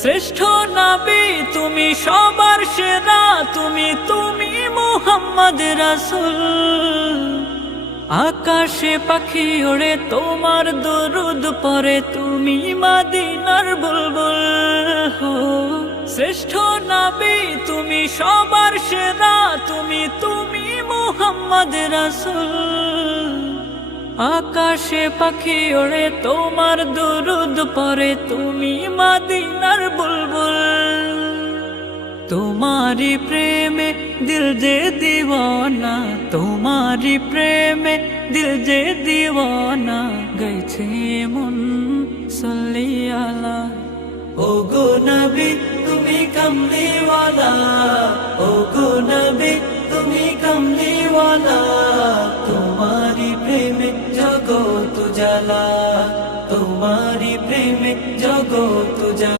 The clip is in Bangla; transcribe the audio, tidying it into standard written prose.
শ্রেষ্ঠ নবী তুমি সবার সেরা, তুমি মুহাম্মদ রাসূল। আকাশে পাখি ওড়ে তোমার দরুদ পড়ে, তুমি মদিনার বুলবুল। শ্রেষ্ঠ নবী তুমি সবার সেরা, তুমি মুহাম্মদ রাসূল। আকাশে পাখি ওড়ে তোমার দরুদ পড়ে, তুমি মদিনার বুলবুল। তোমারি প্রেমে দিল যে দিওয়ানা, তোমারি প্রেমে দিল যে দিওয়ানা, গাইছে মন সাল্লি আলা। ও গো নবী তুমি কমলিওয়ালা, ও গো নবী তুমি কমলিওয়ালা। তোমারি প্রেমে জগৎ জ্বালা, তোমারি প্রেমে জগৎ জ্বালা।